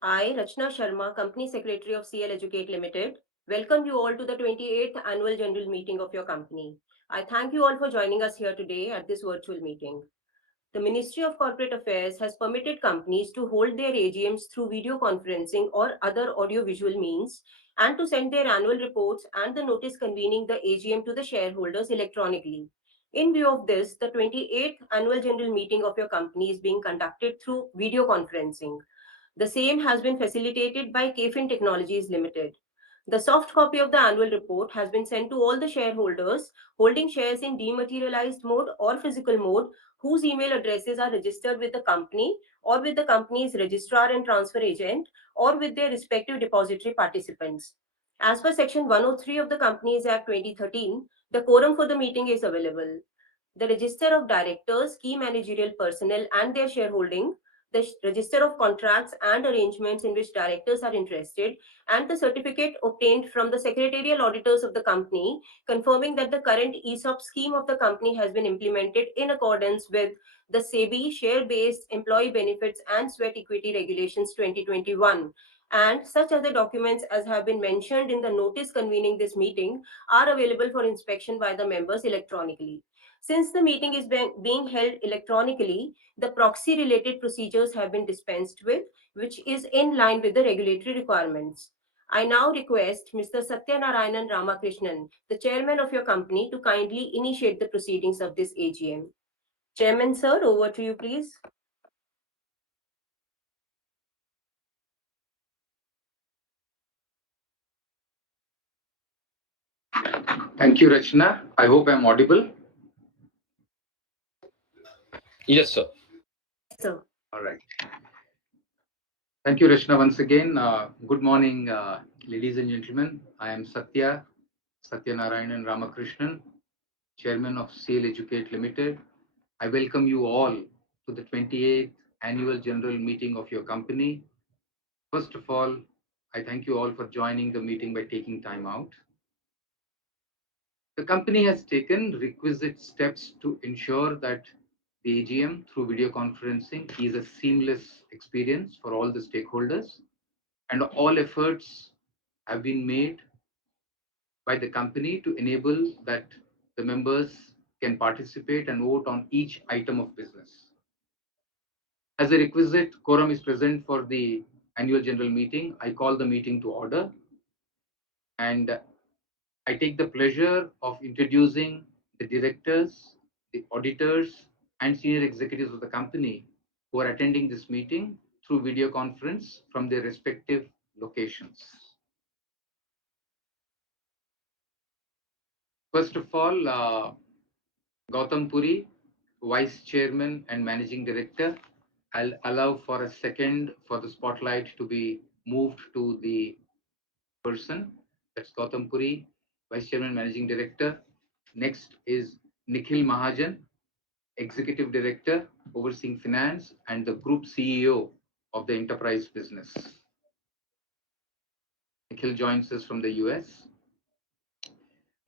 I, Rachna Sharma, Company Secretary of CL Educate Limited, welcome you all to the 28th Annual General Meeting of your company. I thank you all for joining us here today at this virtual meeting. The Ministry of Corporate Affairs has permitted companies to hold their AGMs through video conferencing or other audiovisual means and to send their annual reports and the notice convening the AGM to the shareholders electronically. In view of this, the 28th Annual General Meeting of your company is being conducted through video conferencing. The same has been facilitated by KFin Technologies Limited. The soft copy of the annual report has been sent to all the shareholders holding shares in dematerialized mode or physical mode whose email addresses are registered with the company or with the company's registrar and transfer agent or with their respective depository participants. As per Section 103 of the Companies Act 2013, the quorum for the meeting is available. The register of directors, key managerial personnel, and their shareholding, the register of contracts and arrangements in which directors are interested, and the certificate obtained from the secretarial auditors of the company confirming that the current ESOP scheme of the company has been implemented in accordance with the SEBI Share-Based Employee Benefits and Sweat Equity Regulations 2021. And such other documents as have been mentioned in the notice convening this meeting are available for inspection by the members electronically. Since the meeting is being held electronically, the proxy related procedures have been dispensed with, which is in line with the regulatory requirements. I now request Mr. Satyanarayanan Ramakrishnan, the chairman of your company, to kindly initiate the proceedings of this AGM. Chairman, sir, over to you, please. Thank you, Rachna. I hope I'm audible. Yes, sir. Sir. All right. Thank you, Rachna, once again. Good morning, ladies and gentlemen. I am Satyanarayanan Ramakrishnan, Chairman of SAIL Educate Limited. I welcome you all to the 28th Annual General Meeting of your company. First of all, I thank you all for joining the meeting by taking time out. The company has taken requisite steps to ensure that the AGM through video conferencing is a seamless experience for all the stakeholders, and all efforts have been made by the company to enable that the members can participate and vote on each item of business. As a requisite, quorum is present for the annual general meeting. I call the meeting to order, and I take the pleasure of introducing the directors, the auditors, and senior executives of the company who are attending this meeting through video conference from their respective locations. First of all, Gautam Puri, Vice Chairman and Managing Director. I'll allow for a second for the spotlight to be moved to the person. That's Gautam Puri, Vice Chairman, Managing Director. Next is Nikhil Mahajan, Executive Director, overseeing finance and the Group CEO of the enterprise business. Nikhil joins us from the US.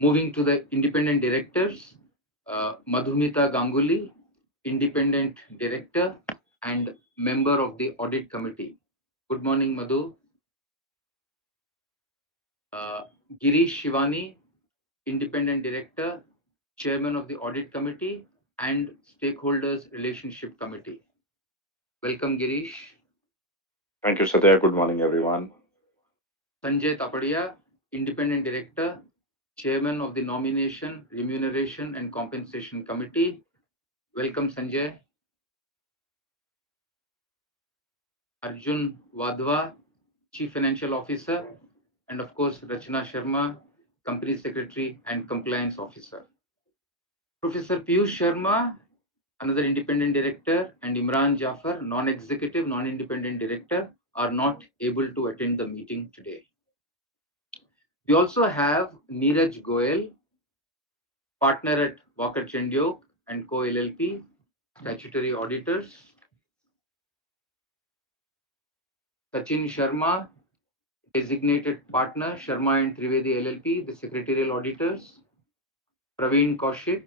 Moving to the independent directors, Madhumita Ganguly, Independent Director and member of the Audit Committee. Good morning, Madhu. Girish Shivani, Independent Director, Chairman of the Audit Committee and Stakeholders Relationship Committee. Welcome, Girish. Thank you, Satya. Good morning, everyone. Sanjay Tapadia, Independent Director, Chairman of the Nomination, Remuneration and Compensation Committee. Welcome, Sanjay. Arjun Wadhwa, Chief Financial Officer, and of course, Rachna Sharma, Company Secretary and Compliance Officer. Professor Piyush Sharma, another independent director, and Imran Jafar, non-executive, non-independent director, are not able to attend the meeting today. We also have Neeraj Goel, partner at Walker Chandiok and Co LLP, statutory auditors. Sachin Sharma, designated partner, Sharma and Trivedi LLP, the secretarial auditors. Praveen Kaushik,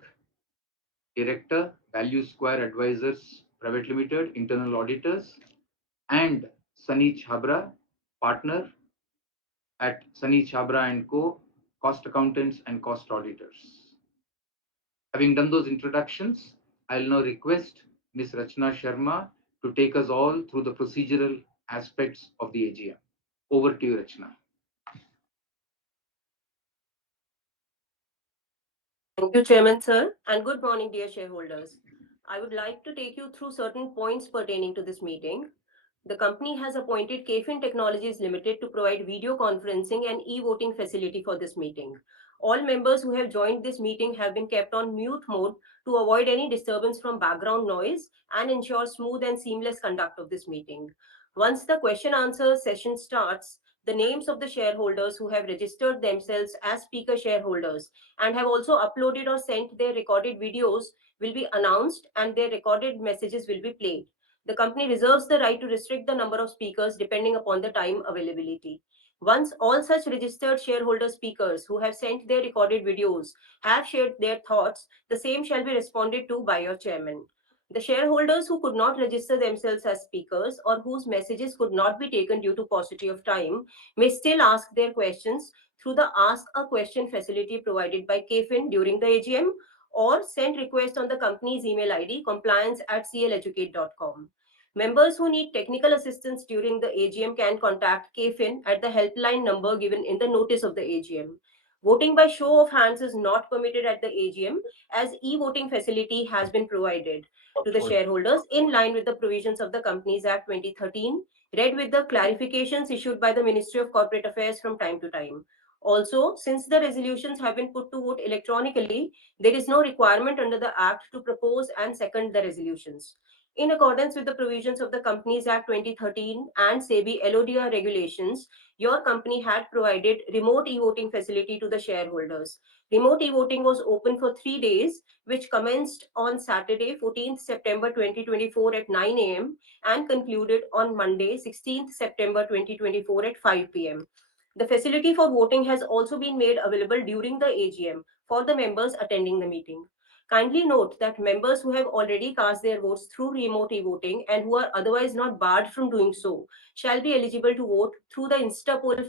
director, Value Square Advisors Private Limited, internal auditors. And Sunny Chabra, partner at Sunny Chabra and Co., cost accountants and cost auditors. Having done those introductions, I'll now request Ms. Rachna Sharma to take us all through the procedural aspects of the AGM. Over to you, Rachna. Thank you, Chairman Sir, and good morning, dear shareholders. I would like to take you through certain points pertaining to this meeting. The company has appointed KFin Technologies Limited to provide video conferencing and e-voting facility for this meeting. All members who have joined this meeting have been kept on mute mode to avoid any disturbance from background noise and ensure smooth and seamless conduct of this meeting. Once the question answer session starts, the names of the shareholders who have registered themselves as speaker shareholders and have also uploaded or sent their recorded videos will be announced and their recorded messages will be played. The company reserves the right to restrict the number of speakers depending upon the time availability. Once all such registered shareholder speakers who have sent their recorded videos have shared their thoughts, the same shall be responded to by your chairman. The shareholders who could not register themselves as speakers or whose messages could not be taken due to paucity of time may still ask their questions through the Ask a Question facility provided by KFin during the AGM or send request on the company's email ID compliance@cleducate.com. Members who need technical assistance during the AGM can contact KFin at the helpline number given in the notice of the AGM. Voting by show of hands is not permitted at the AGM as e-voting facility has been provided to the shareholders in line with the provisions of the Companies Act 2013, read with the clarifications issued by the Ministry of Corporate Affairs from time to time. Also, since the resolutions have been put to vote electronically, there is no requirement under the Act to propose and second the resolutions. In accordance with the provisions of the Companies Act 2013 and SEBI LODR regulations, your company had provided remote e-voting facility to the shareholders. Remote e-voting was open for 3 days, which commenced on Saturday, 14th September 2024 at 9 a.m. and concluded on Monday, 16th September 2024 at 5 p.m. The facility for voting has also been made available during the AGM for the members attending the meeting. Kindly note that members who have already cast their votes through remote e-voting and who are otherwise not barred from doing so shall be eligible to vote through the InstaPoll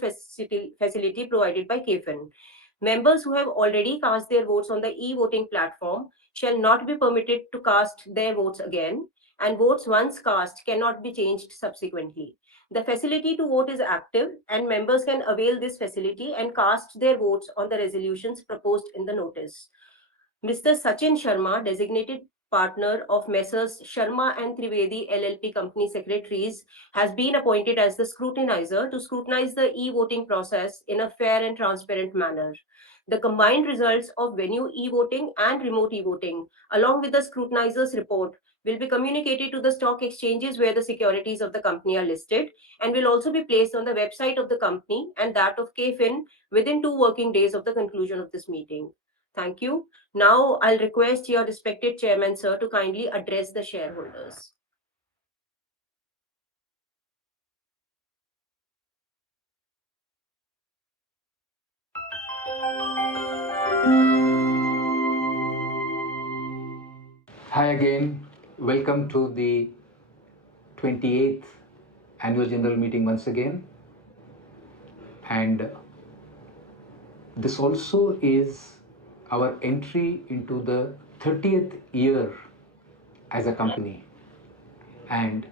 facility provided by KFin. Members who have already cast their votes on the e-voting platform shall not be permitted to cast their votes again, and votes once cast cannot be changed subsequently. The facility to vote is active, and members can avail this facility and cast their votes on the resolutions proposed in the notice. Mr. Sachin Sharma, designated partner of Messrs. Sharma and Trivedi LLP Company Secretaries, has been appointed as the scrutinizer to scrutinize the e-voting process in a fair and transparent manner. The combined results of venue e-voting and remote e-voting, along with the scrutinizer's report, will be communicated to the stock exchanges where the securities of the company are listed and will also be placed on the website of the company and that of KFin within 2 working days of the conclusion of this meeting. Thank you. Now, I'll request your respected chairman, sir, to kindly address the shareholders. Hi again. Welcome to the 28th annual general meeting once again. And this also is our entry into the 30th year as a company. And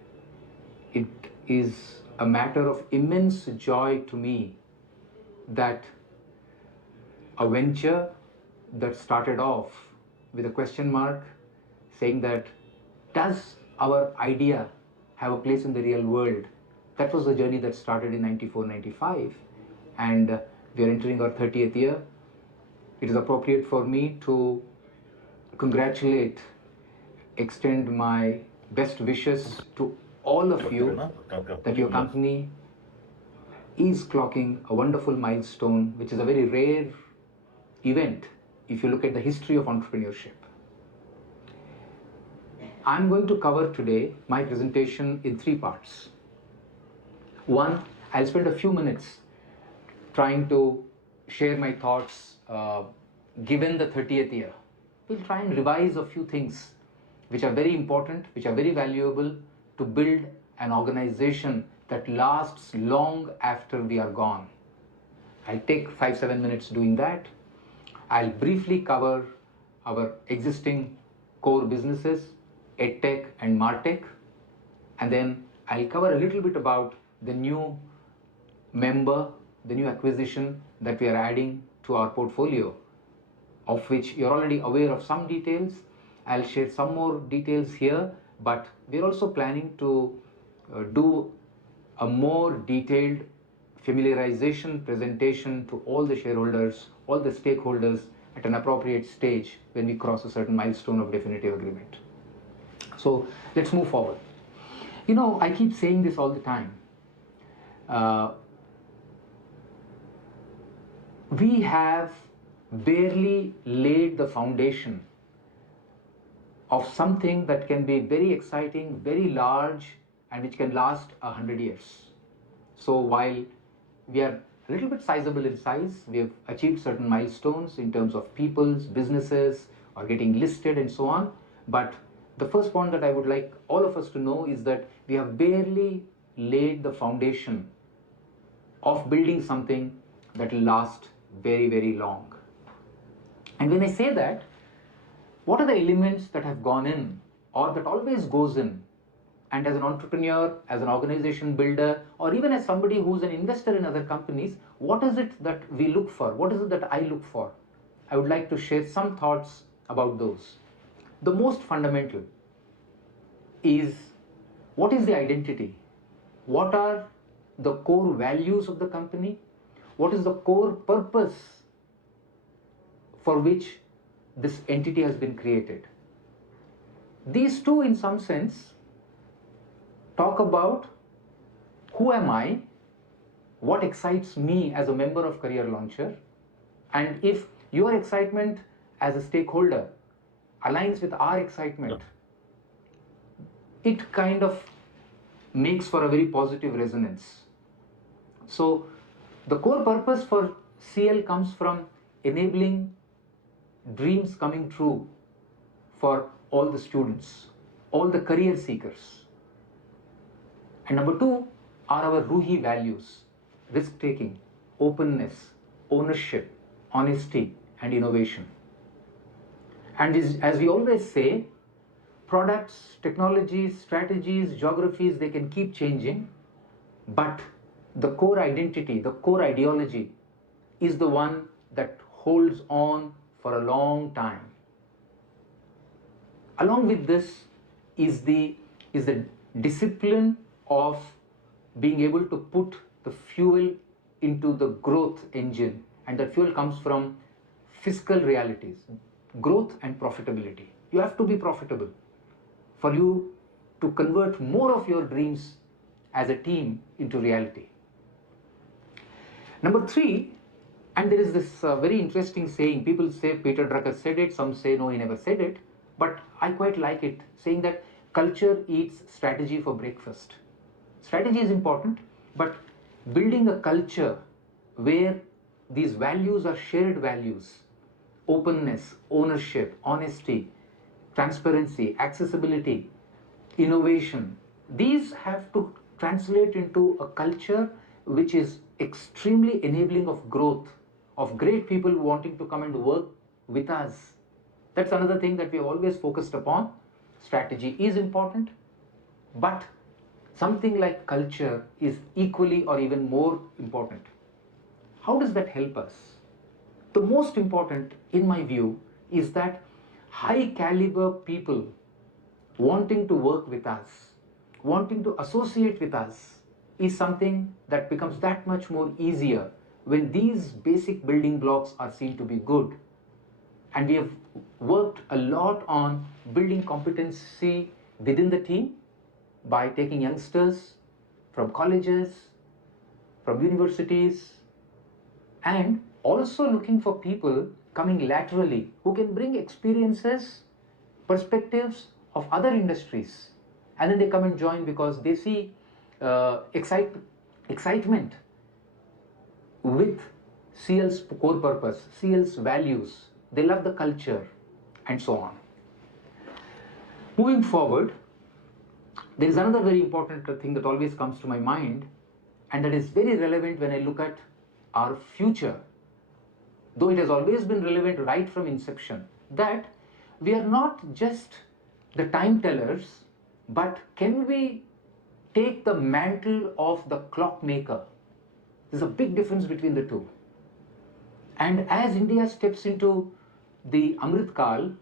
it is a matter of immense joy to me that a venture that started off with a question mark saying that does our idea have a place in the real world? That was the journey that started in 94, 95, and we are entering our 30th year. It is appropriate for me to congratulate, extend my best wishes to all of you that your company is clocking a wonderful milestone, which is a very rare event if you look at the history of entrepreneurship. I'm going to cover today my presentation in 3 parts. One, I'll spend a few minutes trying to share my thoughts given the 30th year. We'll try and revise a few things which are very important, which are very valuable to build an organization that lasts long after we are gone. I'll take 5-7 minutes doing that. I'll briefly cover our existing core businesses, EdTech and MarTech, and then I'll cover a little bit about the new member, the new acquisition that we are adding to our portfolio, of which you're already aware of some details. I'll share some more details here, but we're also planning to do a more detailed familiarization presentation to all the shareholders, all the stakeholders at an appropriate stage when we cross a certain milestone of definitive agreement. So let's move forward. You know, I keep saying this all the time. We have barely laid the foundation of something that can be very exciting, very large, and which can last 100 years. So while we are a little bit sizable in size, we have achieved certain milestones in terms of people's, businesses, or getting listed and so on. But the first point that I would like all of us to know is that we have barely laid the foundation of building something that will last very, very long. And when I say that, what are the elements that have gone in or that always goes in? And as an entrepreneur, as an organization builder, or even as somebody who's an investor in other companies, what is it that we look for? What is it that I look for? I would like to share some thoughts about those. The most fundamental is, what is the identity? What are the core values of the company? What is the core purpose for which this entity has been created? These two, in some sense, talk about who am I, what excites me as a member of Career Launcher, and if your excitement as a stakeholder aligns with our excitement, it kind of makes for a very positive resonance. So the core purpose for CL comes from enabling dreams coming true for all the students, all the career seekers. And number two are our Ruhi values: risk-taking, openness, ownership, honesty, and innovation. And as we always say, products, technologies, strategies, geographies, they can keep changing, but the core identity, the core ideology is the one that holds on for a long time. Along with this is the discipline of being able to put the fuel into the growth engine, and that fuel comes from fiscal realities, growth and profitability. You have to be profitable for you to convert more of your dreams as a team into reality. Number three, and there is this very interesting saying, people say Peter Drucker said it, some say no, he never said it, but I quite like it, saying that culture eats strategy for breakfast. Strategy is important, but building a culture where these values are shared values: openness, ownership, honesty, transparency, accessibility, innovation, these have to translate into a culture which is extremely enabling of growth, of great people wanting to come and work with us. That's another thing that we have always focused upon. Strategy is important, but something like culture is equally or even more important. How does that help us? The most important, in my view, is that high caliber people wanting to work with us, wanting to associate with us, is something that becomes that much more easier when these basic building blocks are seen to be good. And we have worked a lot on building competency within the team by taking youngsters from colleges, from universities, and also looking for people coming laterally who can bring experiences, perspectives of other industries, and then they come and join because they see excitement with CL's core purpose, CL's values, they love the culture, and so on. Moving forward, There is another very important thing that always comes to my mind, and that is very relevant when I look at our future, though it has always been relevant right from inception, that we are not just the time tellers, but can we take the mantle of the clockmaker? There's a big difference between the two. And as India steps into the Amrit Kal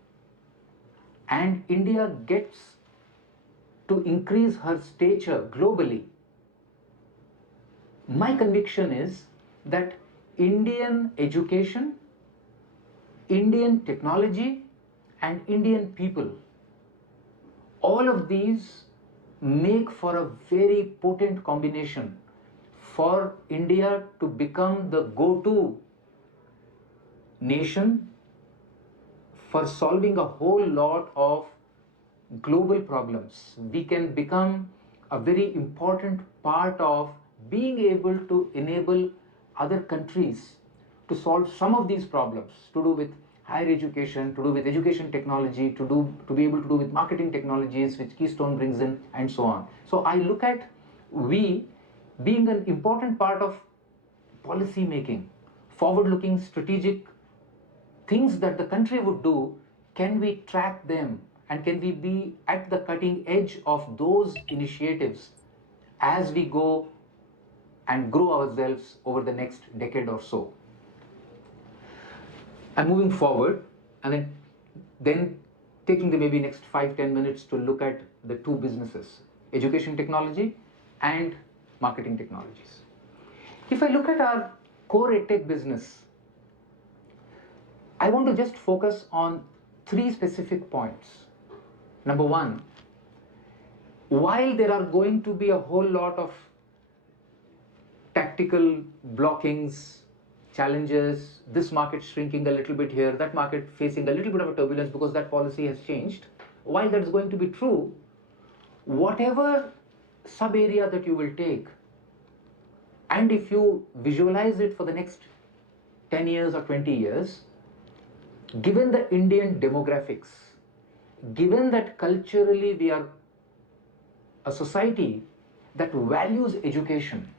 and India gets to increase her stature globally, my conviction is that Indian education, Indian technology, and Indian people, all of these make for a very potent combination for India to become the go-to nation for solving a whole lot of global problems. We can become a very important part of being able to enable other countries to solve some of these problems to do with higher education, to do with education technology, to be able to do with marketing technologies which Keystone brings in, and so on. So I look at we being an important part of policy making, forward looking strategic things that the country would do. Can we track them and can we be at the cutting edge of those initiatives as we go and grow ourselves over the next decade or so? I'm moving forward and then taking the maybe next 5-10 minutes to look at the two businesses, education technology and marketing technologies. If I look at our core edtech business, I want to just focus on three specific points. Number one, while there are going to be a whole lot of tactical blockings, challenges, this market shrinking a little bit here, that market facing a little bit of a turbulence because that policy has changed, while that's going to be true, whatever sub area that you will take, and if you visualize it for the next 10 years or 20 years, given the Indian demographics, given that culturally we are a society that values education,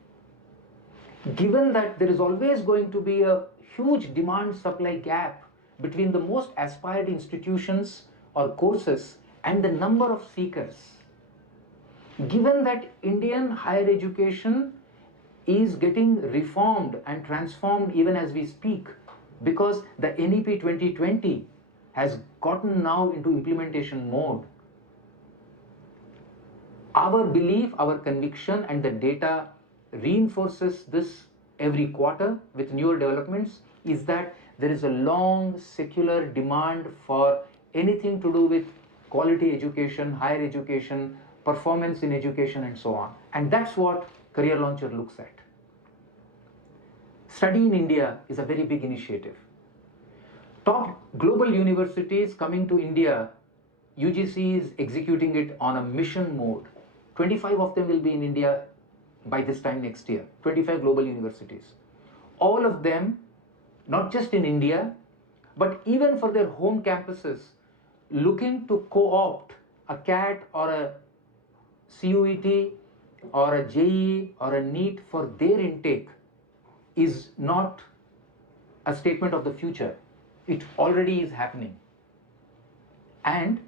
given that there is always going to be a huge demand supply gap between the most aspired institutions or courses and the number of seekers, given that Indian higher education is getting reformed and transformed even as we speak, because the NEP 2020 has gotten now into implementation mode, our belief, our conviction, and the data reinforces this every quarter with newer developments, is that there is a long secular demand for anything to do with quality education, higher education, performance in education, and so on. And that's what Career Launcher looks at. Study in India is a very big initiative. Top global universities coming to India, UGC is executing it on a mission mode. 25 of them will be in India by this time next year, 25 global universities. All of them, not just in India, but even for their home campuses, looking to co-opt a CAT or a CUET or a JEE or a NEET for their intake is not a statement of the future. It already is happening. And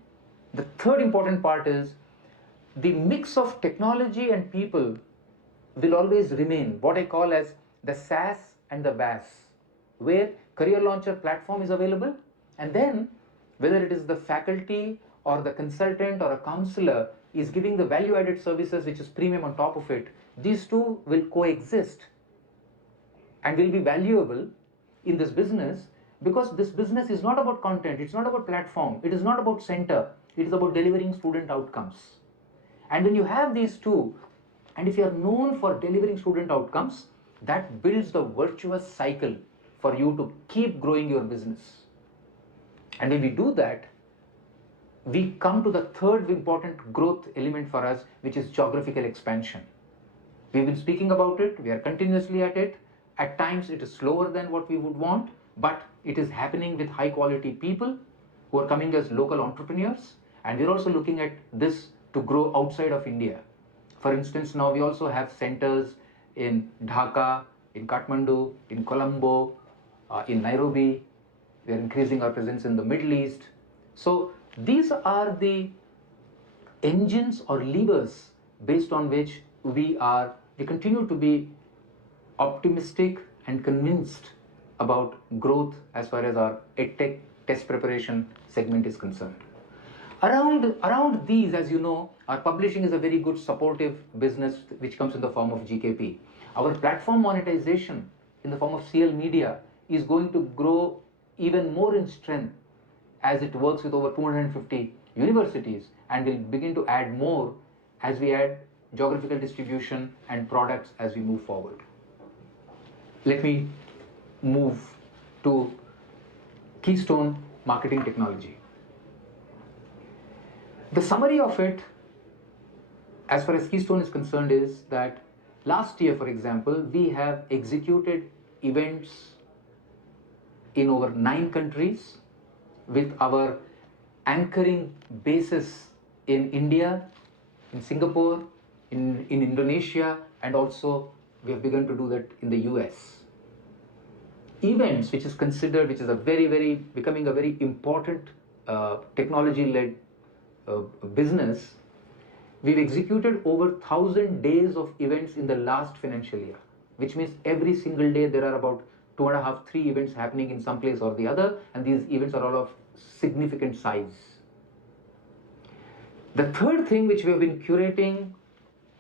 the third important part is the mix of technology and people will always remain what I call as the SaaS and the VAS, where Career Launcher platform is available, and then whether it is the faculty or the consultant or a counselor is giving the value added services which is premium on top of it, these two will coexist and will be valuable in this business, because this business is not about content, it's not about platform, it is not about center, it is about delivering student outcomes. And when you have these two, and if you are known for delivering student outcomes, that builds the virtuous cycle for you to keep growing your business. And when we do that, we come to the third important growth element for us, which is geographical expansion. We've been speaking about it, we are continuously at it. At times it is slower than what we would want, but it is happening with high quality people who are coming as local entrepreneurs. And we're also looking at this to grow outside of India. For instance, now we also have centers in Dhaka, in Kathmandu, in Colombo, in Nairobi. We are increasing our presence in the Middle East. So these are the engines or levers based on which we continue to be optimistic and convinced about growth as far as our EdTech test preparation segment is concerned. Around these, as you know, our publishing is a very good supportive business which comes in the form of GKP. Our platform monetization in the form of CL Media is going to grow even more in strength as it works with over 250 universities, and will begin to add more as we add geographical distribution and products as we move forward. Let me move to Keystone Marketing Technology. The summary of it, as far as Keystone is concerned, is that last year, for example, we have executed events in over 9 countries with our anchoring bases in India, in Singapore, in Indonesia, and also we have begun to do that in the US. Events, which is becoming a very important technology-led business, we've executed over 1,000 days of events in the last financial year, which means every single day there are about 2.5, 3 events happening in some place or the other, and these events are all of significant size. The third thing which we have been curating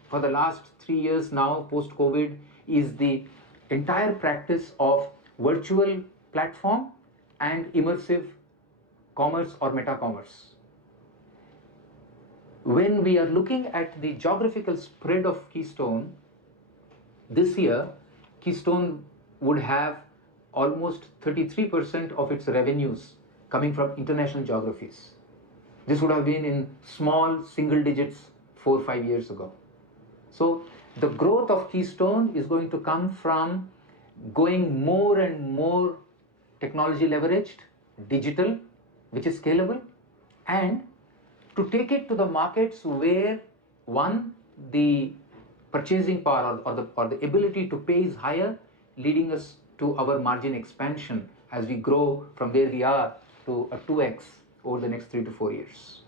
for the last 3 years now, post-COVID, is the entire practice of virtual platform and immersive commerce or meta commerce. When we are looking at the geographical spread of Keystone, this year, Keystone would have almost 33% of its revenues coming from international geographies. This would have been in small single digits 4 or 5 years ago. So the growth of Keystone is going to come from going more and more technology leveraged, digital, which is scalable, and to take it to the markets where, one, the purchasing power or the ability to pay is higher, leading us to our margin expansion as we grow from where we are to a 2x over the next 3 to 4 years.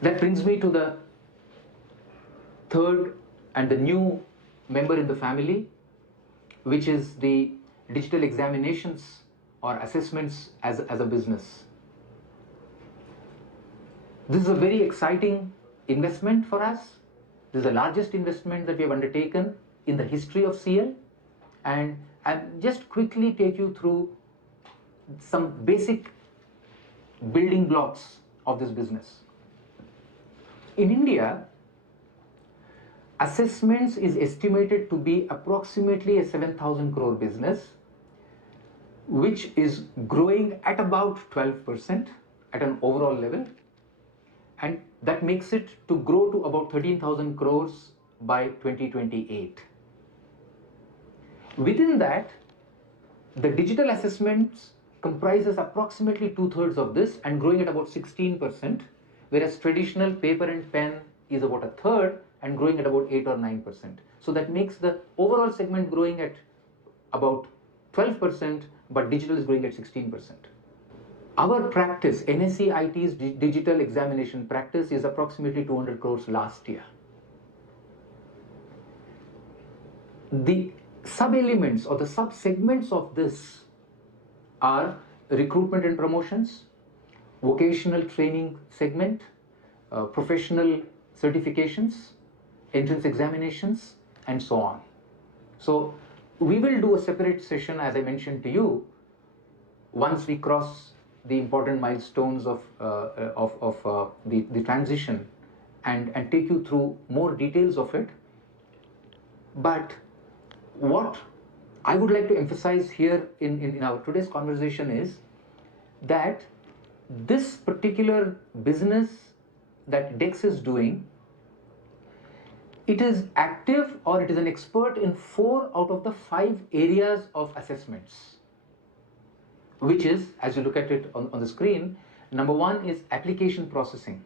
That brings me to the third and the new member in the family, which is the digital examinations or assessments as a business. This is a very exciting investment for us. This is the largest investment that we have undertaken in the history of CL, and I'll just quickly take you through some basic building blocks of this business. In India, assessments is estimated to be approximately a 7,000 crore business, which is growing at about 12% at an overall level, and that makes it to grow to about 13,000 crores by 2028. Within that, the digital assessments comprises approximately 2/3 of this and growing at about 16%, whereas traditional paper and pen is about 1/3 and growing at about 8 or 9%. So that makes the overall segment growing at about 12%, but digital is growing at 16%. Our practice, NSE-IT's digital examination practice, is approximately 200 crores last year. The sub-elements or the sub-segments of this are recruitment and promotions, vocational training segment, professional certifications, entrance examinations, and so on. So we will do a separate session, as I mentioned to you, once we cross the important milestones of the transition and take you through more details of it. But what I would like to emphasize here in our today's conversation is that this particular business that Dex is doing, it is active or it is an expert in 4 out of the 5 areas of assessments, which is, as you look at it on the screen, number 1 is application processing.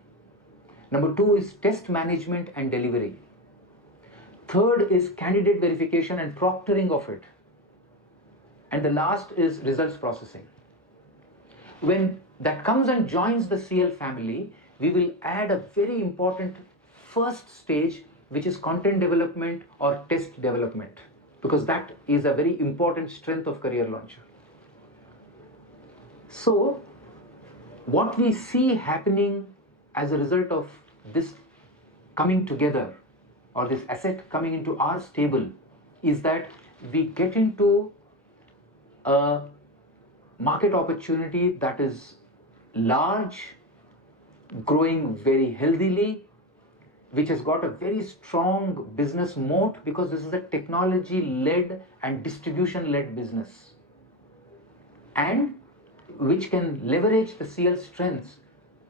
Number 2 is test management and delivery. Third is candidate verification and proctoring of it. And the last is results processing. When that comes and joins the CL family, we will add a very important first stage, which is content development or test development, because that is a very important strength of Career Launcher. So what we see happening as a result of this coming together, or this asset coming into our stable, is that we get into a market opportunity that is large, growing very healthily, which has got a very strong business moat, because this is a technology-led and distribution-led business, and which can leverage the CL strengths.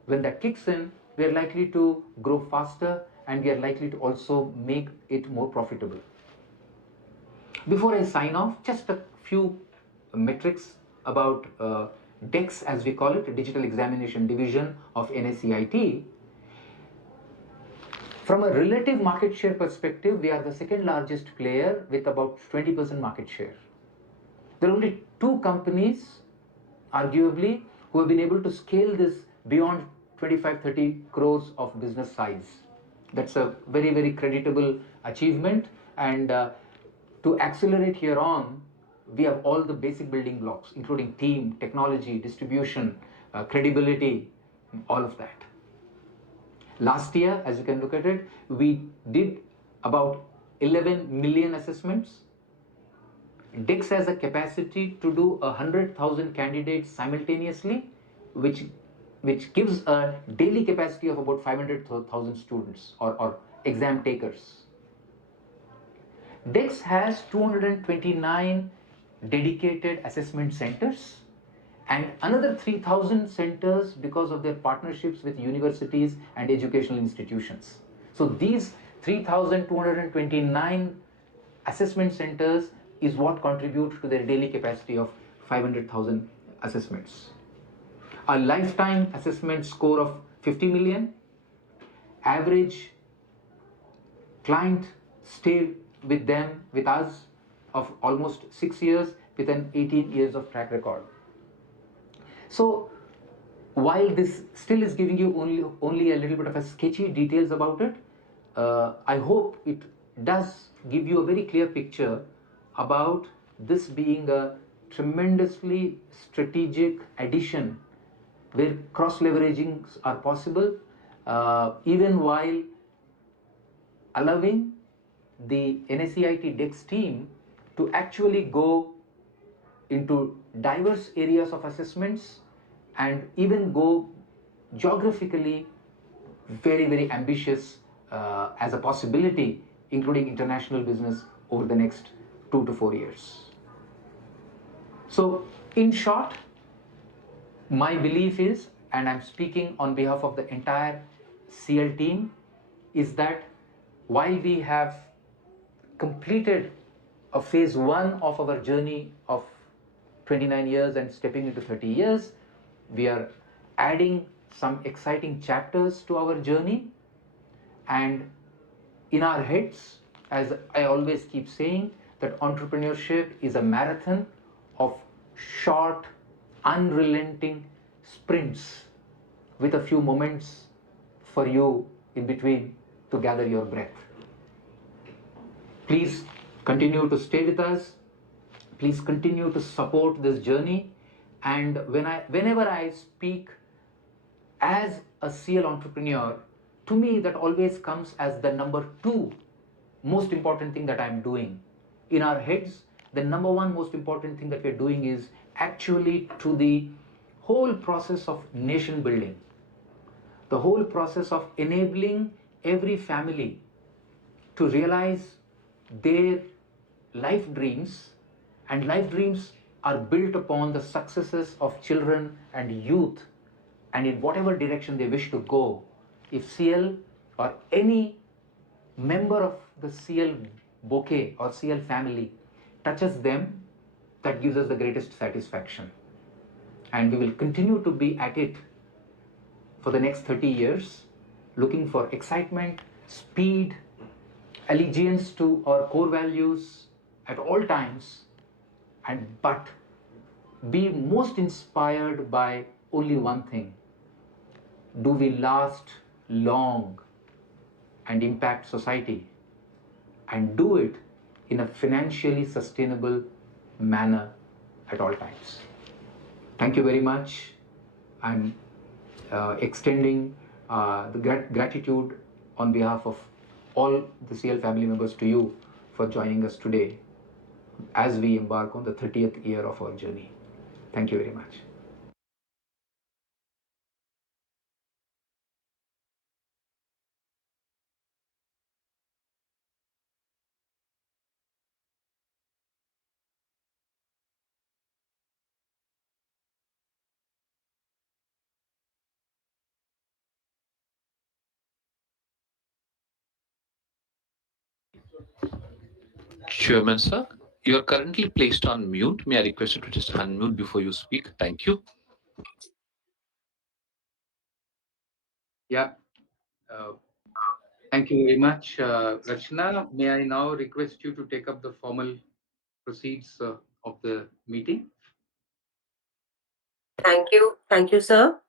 When that kicks in, we are likely to grow faster, and we are likely to also make it more profitable. Before I sign off, just a few metrics about DEX, as we call it, Digital Examination Division of NSEIT. From a relative market share perspective, we are the second largest player with about 20% market share. There are only 2 companies, arguably, who have been able to scale this beyond 25-30 crores of business size. That's a very, very creditable achievement, and to accelerate here on, we have all the basic building blocks, including team, technology, distribution, credibility, all of that. Last year, as you can look at it, we did about 11 million assessments. DEX has a capacity to do 100,000 candidates simultaneously, which gives a daily capacity of about 500,000 students or exam takers. DEX has 229 dedicated assessment centers and another 3,000 centers because of their partnerships with universities and educational institutions. So these 3,229 assessment centers is what contribute to their daily capacity of 500,000 assessments. A lifetime assessment score of 50 million, average client stay with us of almost 6 years with an 18 years of track record. So while this still is giving you only a little bit of a sketchy details about it, I hope it does give you a very clear picture about this being a tremendously strategic addition where cross leveragings are possible, even while allowing the NSEIT DEX team to actually go into diverse areas of assessments and even go geographically very, very ambitious as a possibility, including international business over the next 2 to 4 years. So in short, my belief is, and I'm speaking on behalf of the entire CL team, is that while we have completed a phase 1 of our journey of 29 years and stepping into 30 years, we are adding some exciting chapters to our journey. And in our heads, as I always keep saying, that entrepreneurship is a marathon of short, unrelenting sprints with a few moments for you in between to gather your breath. Please continue to stay with us. Please continue to support this journey. And whenever I speak as a CL entrepreneur, to me that always comes as the number 2 most important thing that I'm doing. In our heads, the number 1 most important thing that we're doing is actually to the whole process of nation building, the whole process of enabling every family to realize their life dreams, and life dreams are built upon the successes of children and youth, and in whatever direction they wish to go. If CL or any member of the CL bouquet or CL family touches them, that gives us the greatest satisfaction. And we will continue to be at it for the next 30 years. looking for excitement, speed, allegiance to our core values at all times, and but be most inspired by only one thing: do we last long and impact society, and do it in a financially sustainable manner at all times. Thank you very much. I'm extending the gratitude on behalf of all the CL family members to you for joining us today as we embark on the 30th year of our journey. Thank you very much. Chairman, sir, you are currently placed on mute. May I request you to just unmute before you speak? Thank you. Yeah. Uh, Thank you very much, Rachna. May I now request you to take up the formal proceeds of the meeting? Thank you. Thank you, sir.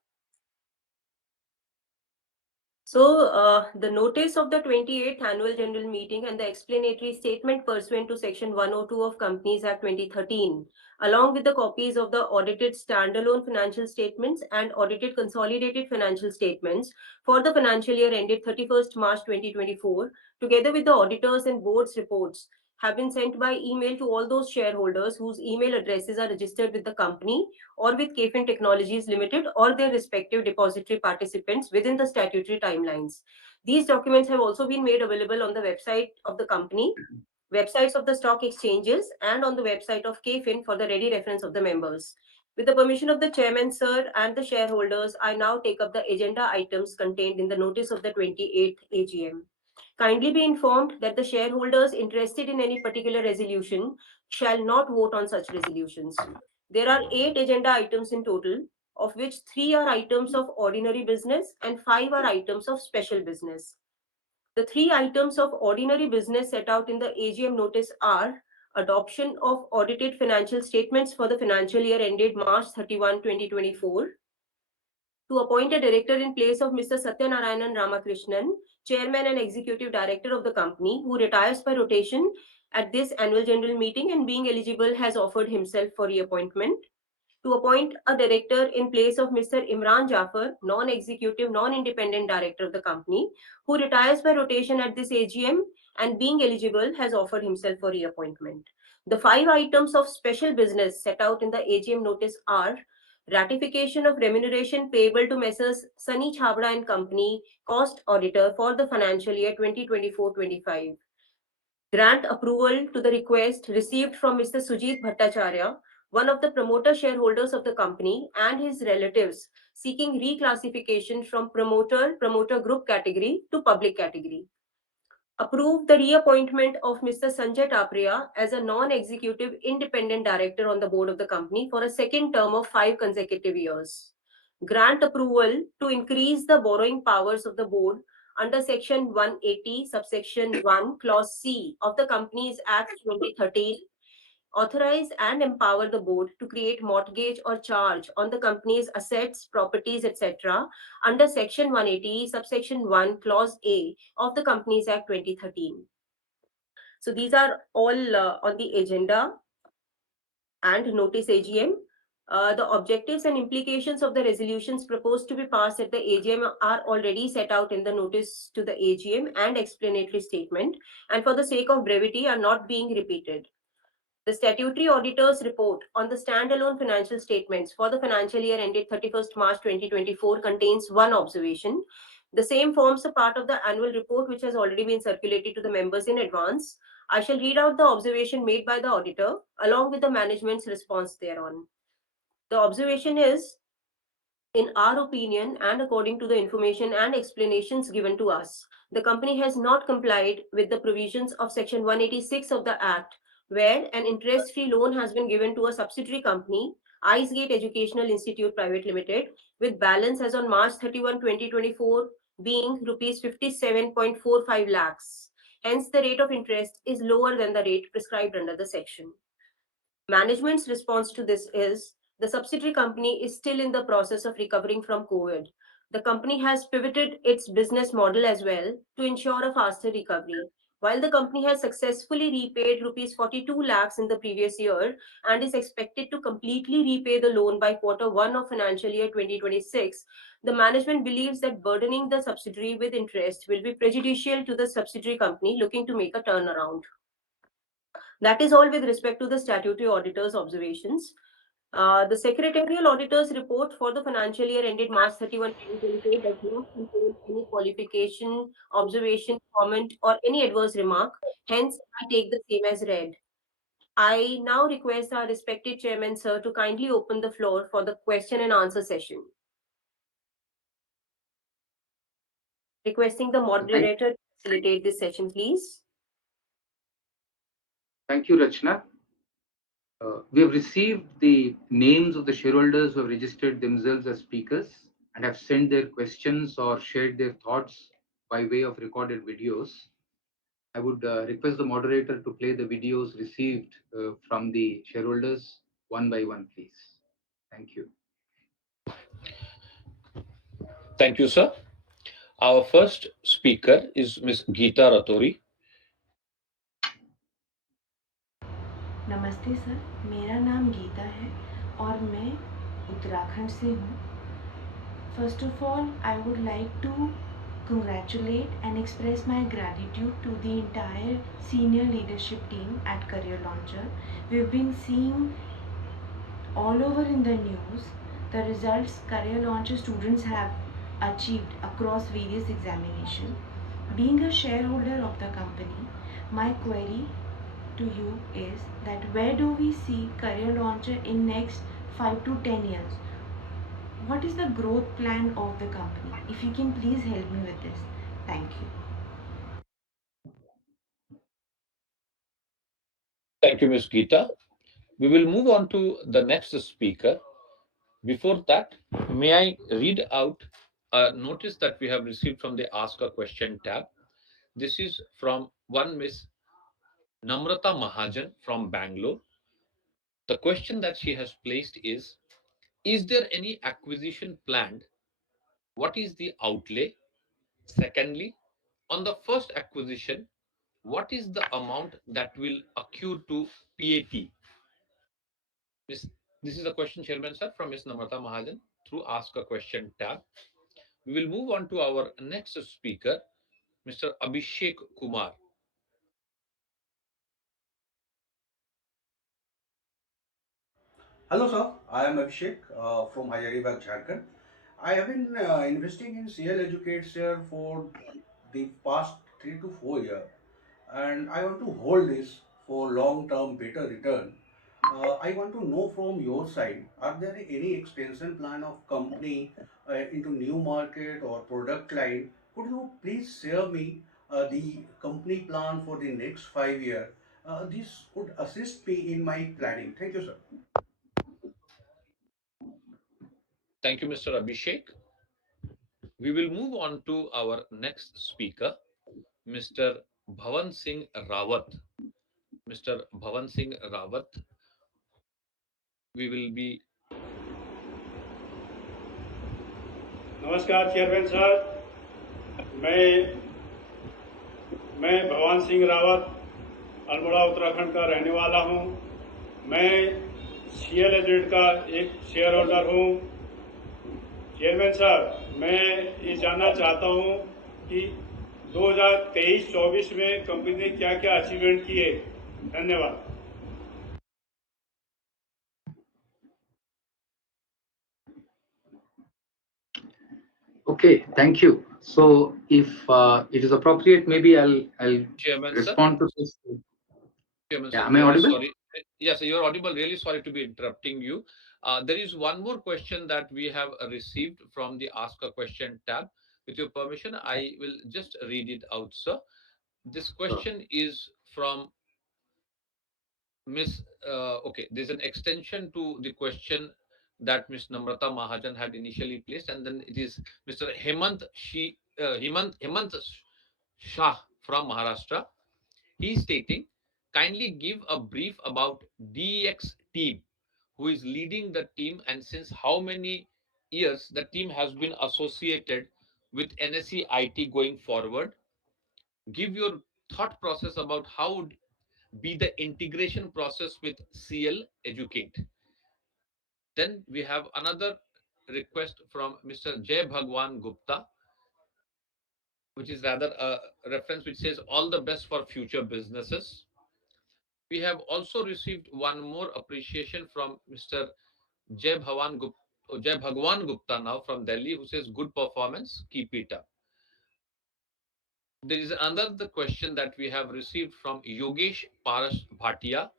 So, the notice of the 28th Annual General Meeting and the explanatory statement pursuant to Section 102 of Companies Act 2013, along with the copies of the audited standalone financial statements and audited consolidated financial statements for the financial year ended 31st March 2024, together with the auditors and board's reports, have been sent by email to all those shareholders whose email addresses are registered with the company or with KFin Technologies Limited or their respective depository participants within the statutory timelines. These documents have also been made available on the website of the company, websites of the stock exchanges, and on the website of KFin for the ready reference of the members. With the permission of the chairman, sir, and the shareholders, I now take up the agenda items contained in the notice of the 28th AGM. Kindly be informed that the shareholders interested in any particular resolution shall not vote on such resolutions. There are 8 agenda items in total, of which 3 are items of ordinary business and 5 are items of special business. The 3 items of ordinary business set out in the AGM notice are adoption of audited financial statements for the financial year ended March 31, 2024, to appoint a director in place of Mr. Satyanarayanan Ramakrishnan, Chairman and Executive Director of the company, who retires by rotation at this annual general meeting and being eligible has offered himself for reappointment. To appoint a director in place of Mr. Imran Jafar, non-executive, non-independent director of the company, who retires by rotation at this AGM and being eligible has offered himself for reappointment. The 5 items of special business set out in the AGM notice are ratification of remuneration payable to Messrs. Sunny Chabra and Company, cost auditor for the financial year 2024-25. Grant approval to the request received from Mr. Sujit Bhattacharya, one of the promoter shareholders of the company, and his relatives seeking reclassification from promoter group category to public category. Approve the reappointment of Mr. Sanjay Tapriya as a non-executive independent director on the board of the company for a second term of 5 consecutive years. Grant approval to increase the borrowing powers of the board under Section 180, subsection 1, clause C of the Companies Act 2013. Authorize and empower the board to create mortgage or charge on the company's assets, properties, etc. under Section 180, subsection 1, clause A of the Companies Act 2013. So these are all on the agenda and notice AGM. The objectives and implications of the resolutions proposed to be passed at the AGM are already set out in the notice to the AGM and explanatory statement, and for the sake of brevity are not being repeated. The statutory auditor's report on the standalone financial statements for the financial year ended 31st March 2024 contains one observation. The same forms a part of the annual report which has already been circulated to the members in advance. I shall read out the observation made by the auditor along with the management's response thereon. The observation is, in our opinion, and according to the information and explanations given to us, the company has not complied with the provisions of Section 186 of the Act, where an interest-free loan has been given to a subsidiary company, Icegate Educational Institute Private Limited, with balance as on March 31, 2024, being rupees 57.45 lakhs. Hence, the rate of interest is lower than the rate prescribed under the section. Management's response to this is the subsidiary company is still in the process of recovering from COVID. The company has pivoted its business model as well to ensure a faster recovery. While the company has successfully repaid rupees 42 lakhs in the previous year and is expected to completely repay the loan by quarter 1 of financial year 2026, the management believes that burdening the subsidiary with interest will be prejudicial to the subsidiary company looking to make a turnaround. That is all with respect to the statutory auditor's observations. The secretarial auditor's report for the financial year ended March 31, 2024 does not contain any qualification, observation, comment, or any adverse remark. Hence, I take the same as read. I now request our respected chairman, sir, to kindly open the floor for the question and answer session. Requesting the Thank, moderator to facilitate this session, please. thank you, Rachna. We have received the names of the shareholders who have registered themselves as speakers and have sent their questions or shared their thoughts by way of recorded videos. I would request the moderator to play the videos received from the shareholders one by one, please. Thank you. Thank you, sir. Our first speaker is Ms. Geeta Ratori. नमस्ते sir, मेरा नाम गीता है और मैं उत्तराखंड से हूँ. First of all, I would like to congratulate and express my gratitude to the entire senior leadership team at Career Launcher. We've been seeing all over in the news the results Career Launcher students have achieved across various examinations. Being a shareholder of the company, my query to you is that where do we see Career Launcher in next 5 to 10 years? What is the growth plan of the company? If you can please help me with this. Thank you. Thank you, Ms. Geeta. We will move on to the next speaker. Before that, may I read out a notice that we have received from the Ask a Question tab. This is from one Miss Namrata Mahajan from Bangalore. The question that she has placed is there any acquisition planned? What is the outlay? Secondly, on the first acquisition, what is the amount that will accrue to PAT? This, this is a question, Chairman Sir, from Ms. Namrata Mahajan through Ask a Question tab. We will move on to our next speaker, Mr. Abhishek Kumar. Hello, sir. I am Abhishek from Hazaribagh, Jharkhand. I have been investing in CL Educate share for the past 3 to 4 years, and I want to hold this for long-term better return. I want to know from your side, are there any expansion plan of company into new market or product line? Could you please share me the company plan for the next 5 years? This would assist me in my planning. Thank you, sir. Thank you, Mr. Abhishek. We will move on to our next speaker, Mr. Bhavan Singh Rawat. Mr. Bhavan Singh Rawat, we will be. नमस्कार chairman साहब, मैं मैं भगवान सिंह रावत अल्मोड़ा उत्तराखंड का रहने वाला हूं. मैं सीएल एजुकेट का एक शेयर होल्डर हूं. चेयरमैन साहब, मैं ये जानना चाहता हूं कि 2023-24 में कंपनी ने क्या क्या अचीवमेंट किए. धन्यवाद. Okay, thank you. So, if it is appropriate, maybe I'll Chairman, sir. respond to this. Chairman, Yeah, sir, am I really audible? sorry. Yes, you're audible. Really sorry to be interrupting you. There is one more question that we have received from the Ask a Question tab. With your permission, I will just read it out, sir. This Sure. question is from Miss. Okay, there's an extension to the question that Miss Namrata Mahajan had initially placed, and then it is Mr. Hemant Hemant Shah from Maharashtra. He's stating, kindly give a brief about DEX team, who is leading the team, and since how many years the team has been associated with NSE IT going forward. Give your thought process about how would be the integration process with CL Educate. Then we have another request from Mr. Jay Bhagwan Gupta, which is rather a reference which says all the best for future businesses. We have also received one more appreciation from Mr. Jay Bhagwan Gupta now from Delhi, who says good performance, keep it up. There is another question that we have received from Yogesh Paras Bhatia.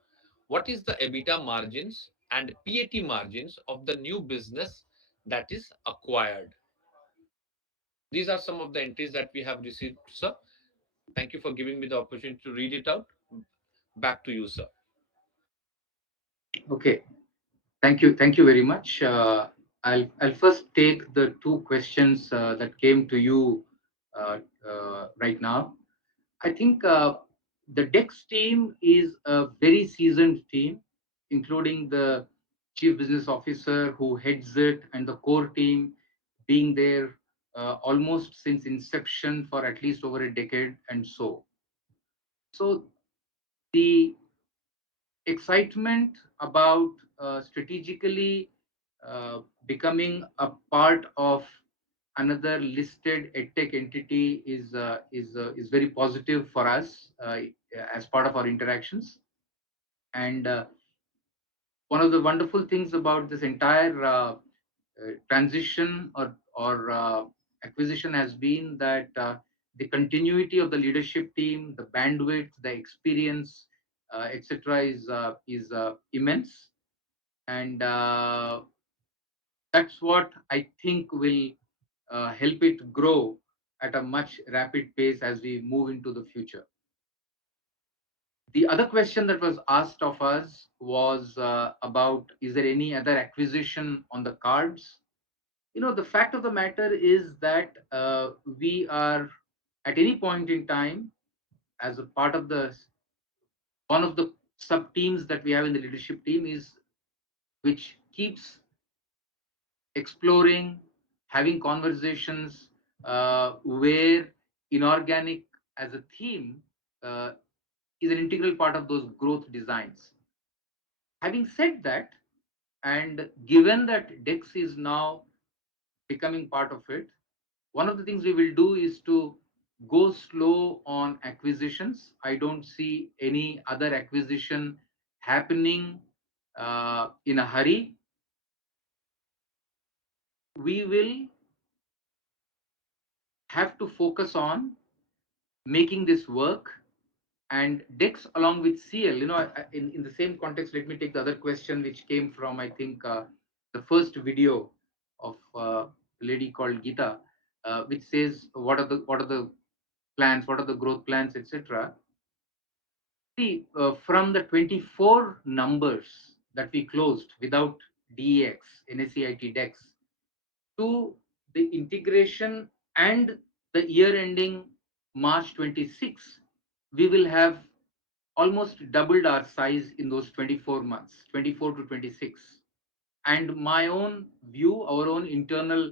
What is the EBITDA margins and PAT margins of the new business that is acquired? These are some of the entries that we have received, sir. Thank you for giving me the opportunity to read it out. Back to you, sir. Okay. Thank you very much. I'll first take the two questions that came to you right now. I think the DEX team is a very seasoned team, including the chief business officer who heads it and the core team being there almost since inception for at least over a decade and so. So the excitement about strategically becoming a part of another listed edtech entity is very positive for us as part of our interactions. And one of the wonderful things about this entire transition or acquisition has been that the continuity of the leadership team, the bandwidth, the experience, etc., is immense, and that's what I think will help it grow at a much rapid pace as we move into the future. The other question that was asked of us was about, is there any other acquisition on the cards? The fact of the matter is that we are at any point in time, as a part of the one of the sub teams that we have in the leadership team, is which keeps exploring, having conversations where inorganic as a theme uh, is an integral part of those growth designs. Having said that, and given that DEX is now becoming part of it, one of the things we will do is to go slow on acquisitions. I don't see any other acquisition happening in a hurry. We will have to focus on making this work, and DEX along with CL. In the same context, let me take the other question which came from, I think, the first video of a lady called Geeta, which says what are the plans, what are the growth plans, etc. See, from the 24 numbers that we closed without DEX, NSEIT DEX, to the integration and the year ending March 26, we will have almost doubled our size in those 24 months, 24 to 26. And my own view, our own internal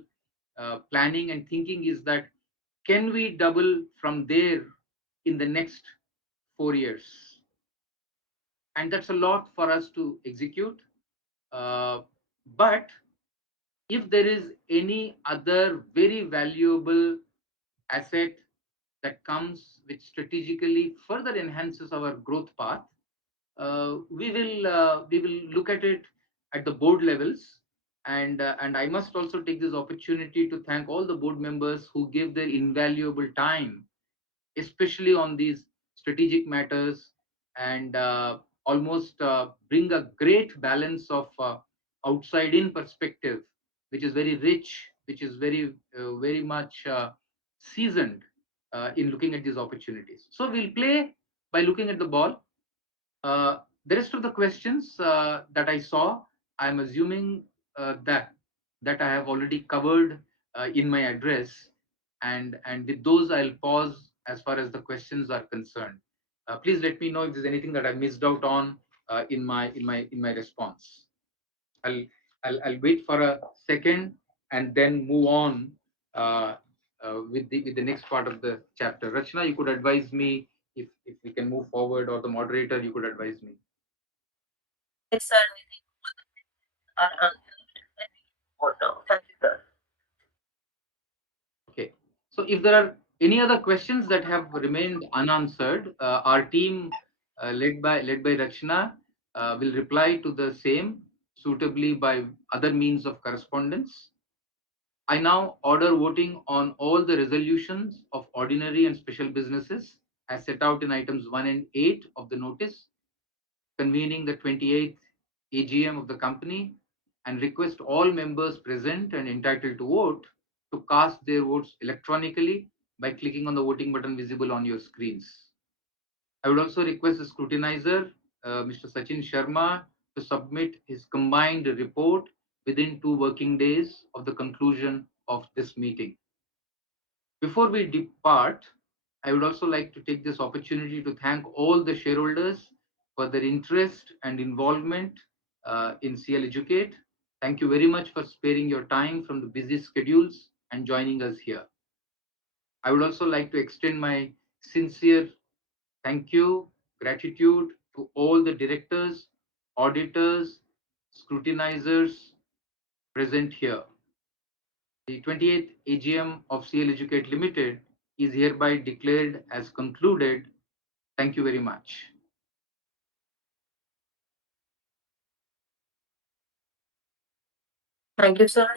planning and thinking is that can we double from there in the next 4 years? And that's a lot for us to execute. But if there is any other very valuable asset that comes which strategically further enhances our growth path, we will look at it at the board levels. And I must also take this opportunity to thank all the board members who gave their invaluable time, especially on these strategic matters, and almost bring a great balance of outside in perspective, which is very rich, which is very much seasoned in looking at these opportunities. So we'll play by looking at the ball. The rest of the questions that I saw, I'm assuming that I have already covered in my address, and with those I'll pause as far as the questions are concerned. Please let me know if there's anything that I missed out on in my response. I'll, I'll wait for a second and then move on uh, with the next part of the chapter. Rachna, you could advise me if we can move forward, or the moderator, you could advise me. Yes, sir. I think all the questions are answered. And we can move on now. Thank you, sir. Okay. So if there are any other questions that have remained unanswered, our team led by Rachna will reply to the same suitably by other means of correspondence. I now order voting on all the resolutions of ordinary and special businesses as set out in items 1 and 8 of the notice convening the 28th AGM of the company, and request all members present and entitled to vote to cast their votes electronically by clicking on the voting button visible on your screens. I would also request the scrutinizer, Mr. Sachin Sharma, to submit his combined report within 2 working days of the conclusion of this meeting. Before we depart, I would also like to take this opportunity to thank all the shareholders for their interest and involvement in CL Educate. Thank you very much for sparing your time from the busy schedules and joining us here. I would also like to extend my sincere thank you, gratitude to all the directors, auditors, scrutinizers present here. The 28th AGM of CL Educate Limited is hereby declared as concluded. Thank you very much. Thank you, sir.